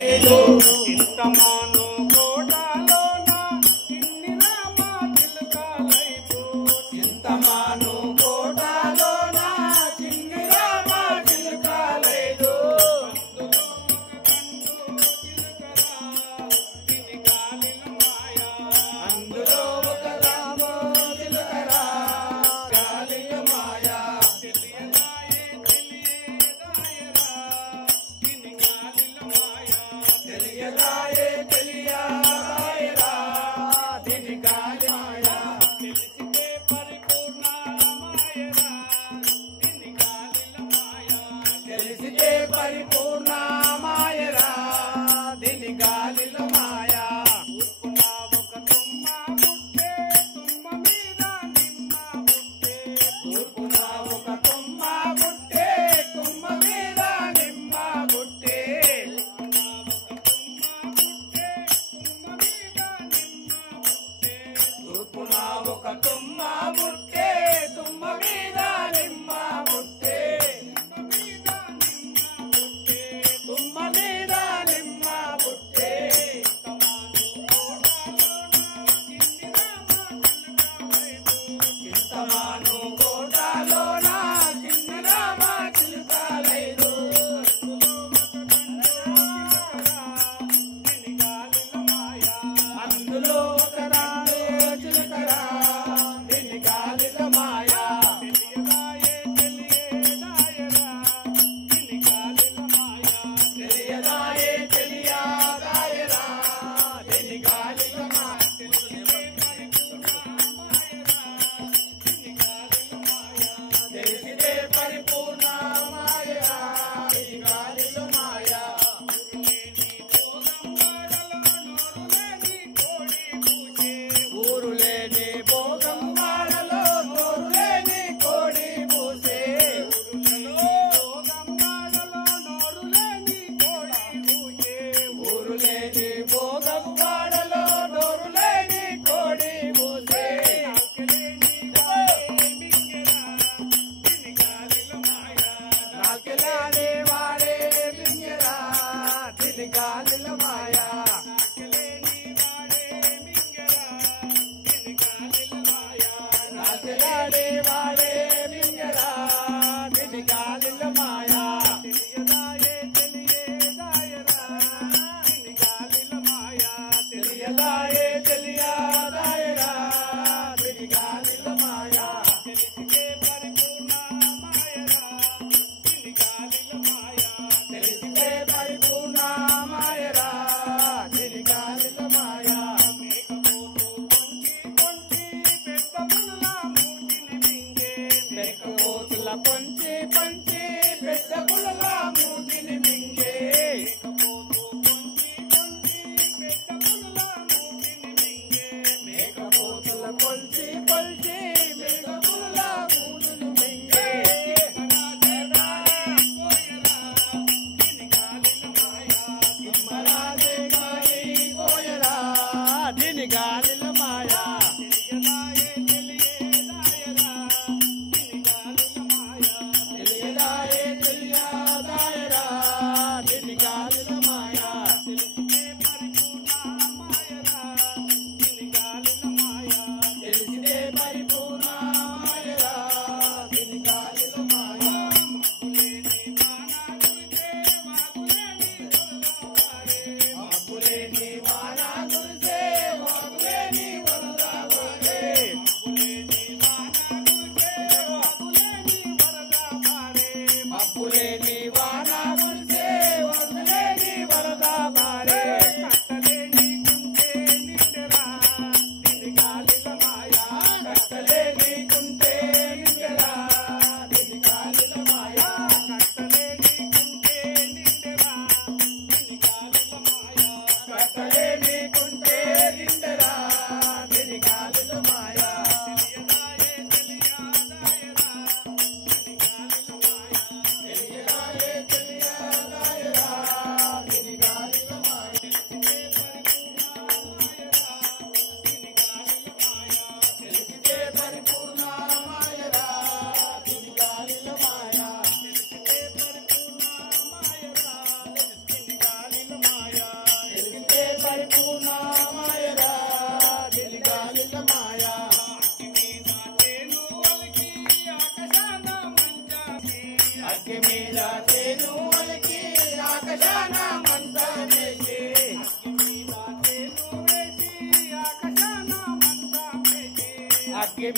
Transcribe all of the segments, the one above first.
చింతమాను కోటలోన చిన్ని రామ చిలుకలైదు చింతమాను కోటలోన చిన్ని రామ చిలుకలైదు అందులో ఒక రాము చిలుకరా గాలిల మాయ తెలియదాయే తెలియదాయరా దీని గాలి మాయ తెలిసితే పరిపూర్ణ మాయరా దీని గాలిల మాయ తెలిసితే పరిపూర్ణ మాయరా దీని గాలిల మాయ తూర్పున ఒక తుమ్మ బుట్టే తుమ్మ మీద నిమ్మ బుట్టే తూర్పున ఒక తుమ్మ బుట్టే తుమ్మ మీద నిమ్మ బుట్టే తుమ్మ మీద నిమ్మ బుట్టే చింతమాను కోటలోన చిన్ని రామ చిలుకలైదు అందులో ఒక రాము చిలుకరా దీని గాలిల మాయ తెలియదాయే తెలియదాయరా దీని గాలిల మాయ తెలిసితే పరిపూర్ణ మాయరా దీని గాలిల మాయ ఊరు లేని భోగం వాడలో నోరు లేని కోడి పూసే ఊరు లేని భోగం వాడలో నోరు లేని కోడి పూసే నాకెలాడే వాడే మింగరా దీని గాలిల మాయ నాకెలాడే వాడే మింగరా దీని గాలిల మాయ తెలియదాయే తెలియదాయరా దీని గాలిల మాయ తెలిసితే పరిపూర్ణ మాయరా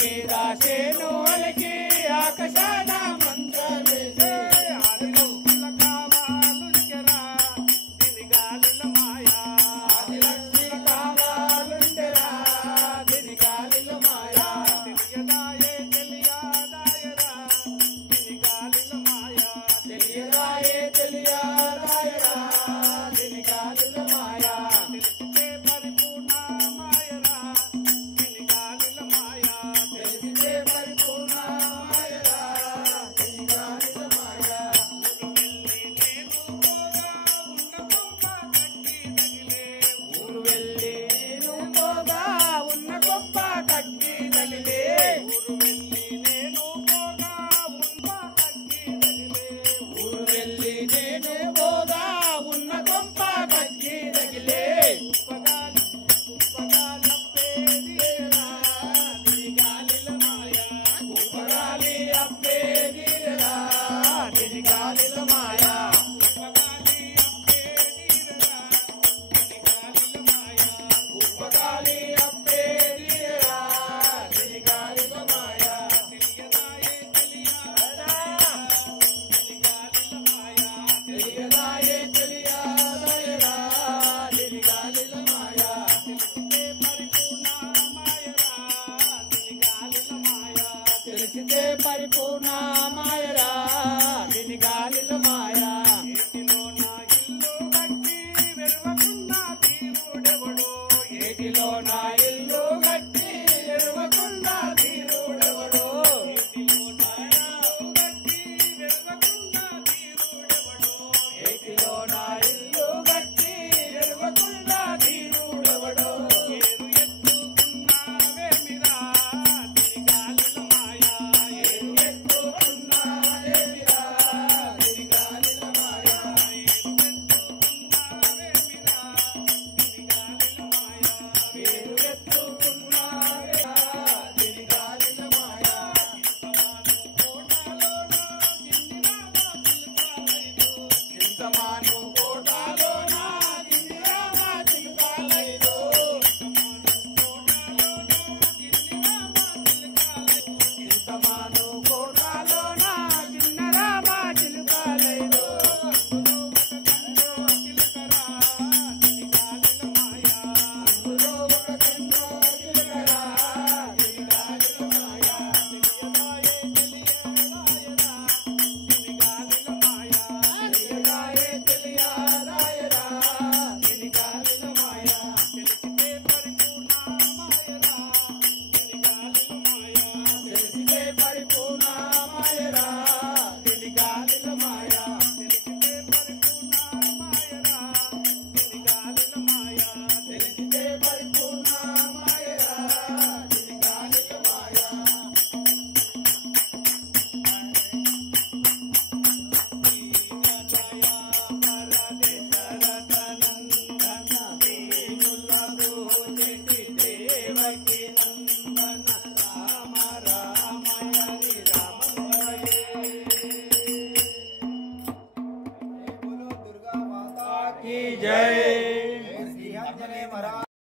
మీద చేను అలికి ఆకాశాన మంత్రమేసి ఆదిలో కావాలుంచెరా దీని గాలిల మాయా ఆదిలక్ష్మి కావాలుండెరా దీని గాలిల మాయా తెలియదాయే తెలియదాయరా దీని గాలిల మాయా తెలియదాయే తెలియదాయరా దీని గాలిల మాయా తెలిసితే పరిపూర్ణ మాయరా దీని గాలిల మాయా తెలిసితే పరిపూర్ణ మాయరా దీని గాలిల మాయా ఊరు వెళ్ళి నేను పోగా ఉన్న గొప్ప కట్టి తగిలే ఊరు వెళ్ళి నేను పోగా ఉన్న కట్టి తగిలే ఊరు వెళ్ళి నేను ఊరు వెళ్ళి నేను పోగా ఉన్న గొప్ప కట్టి తగిలే ఉప్పగాలప్పేదిరా దీని గాలిల మాయా ఉపగాలి అప్పేదిరా దీని గాలిల మాయా ఉప్పగాలి అప్పేదిరా దీని గాలిల మాయా ఉపగాలి అప్పేదిరా దీని గాలిల మాయా తెలియదాయే తెలియదాయరా దీని గాలిల మాయా తెలిసితే పరిపూర్ణ మాయరా దీని గాలిల మాయా ఏటిలో నా ఇల్లు కట్టి వెరవకుండా తీరుడెవడో ఏటిలో నా ఇల్లు కట్టి ఎరువకుండా తీరుడెవడో ఏరు ఎత్తుకున్నావేమిరా దీని గాలిల మాయా ఏరు ఎత్తుకున్నావేమిరా దీని గాలిల మాయా ఏరు ఎత్తుకున్నావేమిరా దీని గాలిల మాయా చింతమాను కోటాలోన గిరిరామ చిలుకాలైదో చింతమాను కోటాలోన చిన్నరామ చిలుకాలైదో అందులో ఒక కన్ను చిలుకరా దీని గాలిల మాయా తెలియదాయే తెలియదాయరా దీని గాలిల మాయా తెలిసితే పరిపూర్ణ మాయరా దీని గాలిల మాయా తెలిసితే పరిపూర్ణ మాయరా దీని గాలిల మాయా దేవకి నందన రామ రామయని రామమయే की जय।